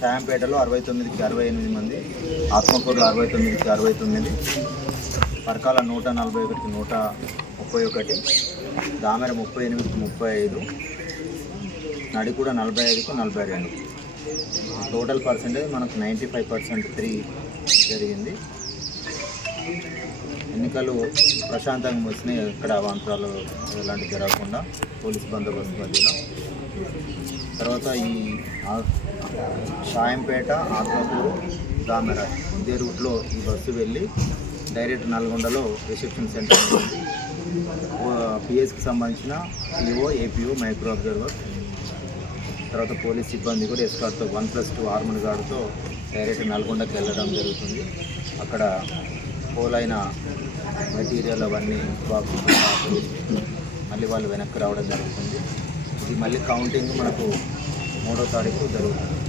షాంపేటలో అరవై తొమ్మిదికి అరవై ఎనిమిది మంది ఆత్మకూరులో అరవై తొమ్మిదికి అరవై తొమ్మిది పరకాల నూట నలభై ఒకటికి నూట ముప్పై ఒకటి దామెర ముప్పై ఎనిమిదికి ముప్పై ఐదు నడికూడ నలభై ఐదుకు నలభై రెండు. టోటల్ పర్సెంటేజ్ మనకు నైంటీ ఫైవ్ పర్సెంట్ త్రీ జరిగింది. ఎన్నికలు ప్రశాంతంగా వచ్చినాయి ఎక్కడ అవాంతరాలు ఎలాంటివి జరగకుండా పోలీస్ బందోబస్తు మధ్యలో. తర్వాత ఈ షాయంపేట ఆత్మకూరు దామెర ఇదే రూట్లో ఈ బస్సు వెళ్ళి డైరెక్ట్ నల్గొండలో రిసెప్షన్ సెంటర్ ఉంది. పిఎస్కి సంబంధించిన పిఓ ఏపీఓ మైక్రో అబ్జర్వర్. తర్వాత పోలీస్ సిబ్బంది కూడా ఎస్కార్తో వన్ ప్లస్ టూ ఆర్మల్ గార్డుతో డైరెక్ట్ నల్గొండకి వెళ్ళడం జరుగుతుంది. అక్కడ పోలైన మెటీరియల్ అవన్నీ బాక్స్ మళ్ళీ వాళ్ళు వెనక్కి రావడం జరుగుతుంది. ఇది మళ్ళీ కౌంటింగ్ మనకు మూడో తారీఖు జరుగుతుంది.